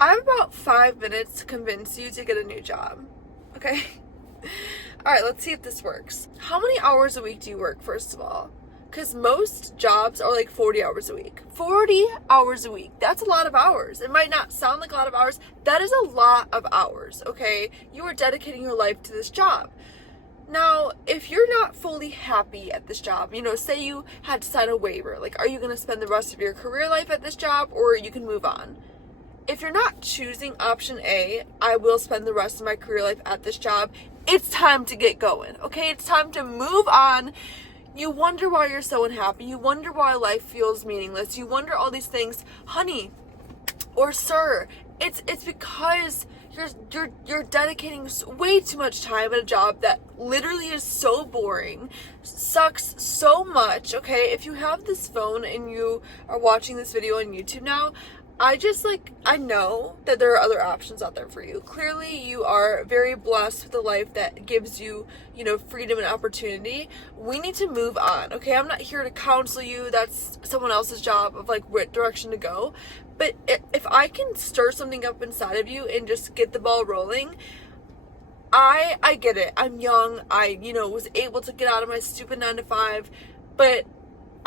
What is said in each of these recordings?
I have about 5 minutes to convince you to get a new job. Okay? Alright, let's see if this works. How many hours a week do you work, first of all? Because most jobs are like 40 hours a week. 40 hours a week. That's a lot of hours. It might not sound like a lot of hours. That is a lot of hours, okay? You are dedicating your life to this job. Now, if you're not fully happy at this job, say you had to sign a waiver, like, are you going to spend the rest of your career life at this job, or you can move on? If you're not choosing option A, I will spend the rest of my career life at this job, it's time to get going, okay? It's time to move on. You wonder why you're so unhappy. You wonder why life feels meaningless. You wonder all these things. Honey or sir, it's because you're dedicating way too much time at a job that literally is so boring, sucks so much, okay? If you have this phone and you are watching this video on YouTube now, I know that there are other options out there for you. Clearly, you are very blessed with a life that gives you, freedom and opportunity. We need to move on, okay? I'm not here to counsel you. That's someone else's job of, like, what direction to go. But if I can stir something up inside of you and just get the ball rolling, I get it. I'm young. I, was able to get out of my stupid 9-to-5, but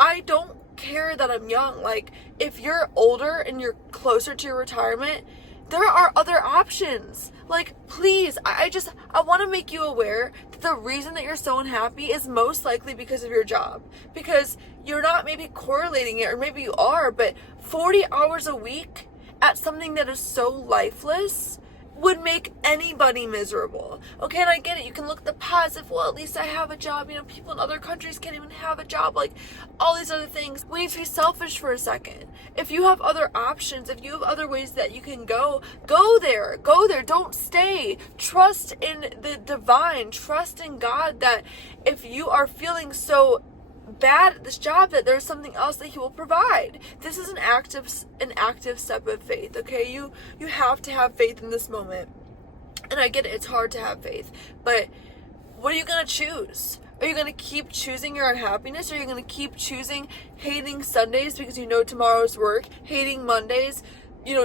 I don't care that I'm young. Like, if you're older and you're closer to your retirement, there are other options. Like, please, I want to make you aware that the reason that you're so unhappy is most likely because of your job. Because you're not maybe correlating it, or maybe you are, but 40 hours a week at something that is so lifeless would make anybody miserable. Okay, and I get it. You can look at the positive. Well, at least I have a job. People in other countries can't even have a job. Like, all these other things. We need to be selfish for a second. If you have other options, if you have other ways that you can go there. Go there. Don't stay. Trust in the divine. Trust in God that if you are feeling so bad at this job, that there's something else that he will provide. This is an active step of faith, okay? You have to have faith in this moment. And I get it, it's hard to have faith, but what are you going to choose? Are you going to keep choosing your unhappiness, or are you going to keep choosing hating Sundays because tomorrow's work, hating Mondays?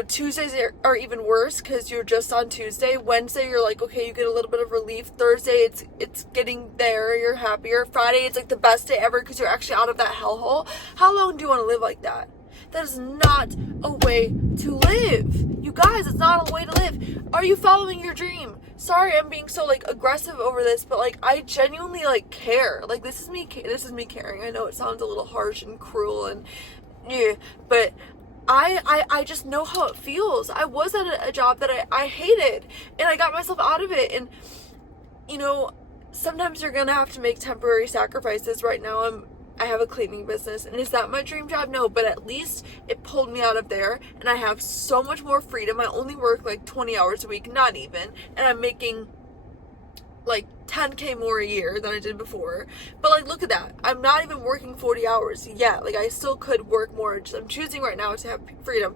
Tuesdays are even worse because you're just on Tuesday. Wednesday, you're like, okay, you get a little bit of relief. Thursday, it's getting there. You're happier. Friday, it's like the best day ever because you're actually out of that hellhole. How long do you want to live like that? That is not a way to live. You guys, it's not a way to live. Are you following your dream? Sorry, I'm being so, aggressive over this, but, I genuinely, care. This is me caring. I know it sounds a little harsh and cruel and, yeah, but I just know how it feels. I was at a job that I hated, and I got myself out of it. And, sometimes you're going to have to make temporary sacrifices. Right now, I have a cleaning business, and is that my dream job? No, but at least it pulled me out of there, and I have so much more freedom. I only work 20 hours a week, not even, and I'm making 10K more a year than I did before. But look at that. I'm not even working 40 hours yet. I still could work more. I'm choosing right now to have freedom.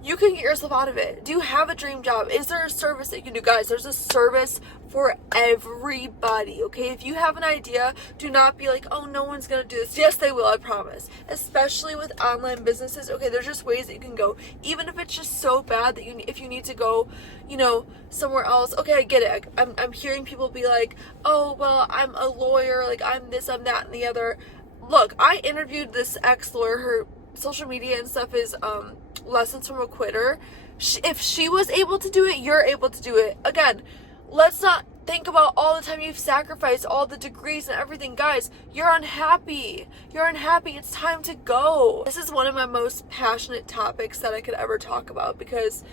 You can get yourself out of it. Do you have a dream job? Is there a service that you can do? Guys, there's a service for everybody, okay? If you have an idea, do not be like, oh, no one's gonna do this. Yes, they will, I promise. Especially with online businesses, okay? There's just ways that you can go, even if it's just so bad that if you need to go, somewhere else. Okay, I get it. I'm hearing people be like, oh, well, I'm a lawyer, I'm this, I'm that, and the other. Look, I interviewed this ex-lawyer. Her social media and stuff is Lessons from a Quitter. If she was able to do it, you're able to do it. Again, let's not think about all the time you've sacrificed, all the degrees and everything. Guys, you're unhappy. It's time to go. This is one of my most passionate topics that I could ever talk about, because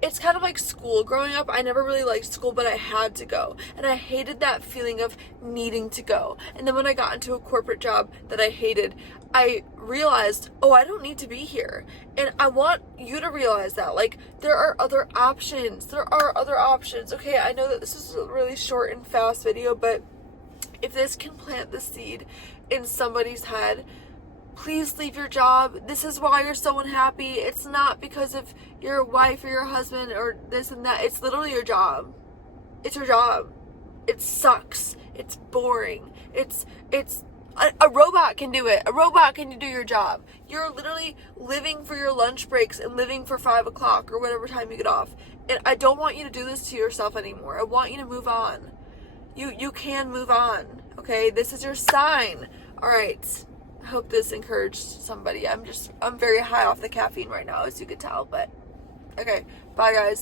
it's kind of like school. Growing up, I never really liked school, but I had to go. And I hated that feeling of needing to go. And then when I got into a corporate job that I hated, I realized, oh, I don't need to be here. And I want you to realize that. There are other options. Okay, I know that this is a really short and fast video, but if this can plant the seed in somebody's head, please leave your job. This is why you're so unhappy. It's not because of your wife or your husband or this and that. It's literally your job. It's your job. It sucks. It's boring. It's A robot can do it. A robot can do your job. You're literally living for your lunch breaks and living for 5 o'clock or whatever time you get off. And I don't want you to do this to yourself anymore. I want you to move on. You can move on. Okay? This is your sign. All right. I hope this encouraged somebody. I'm very high off the caffeine right now, as you could tell. But okay. Bye, guys.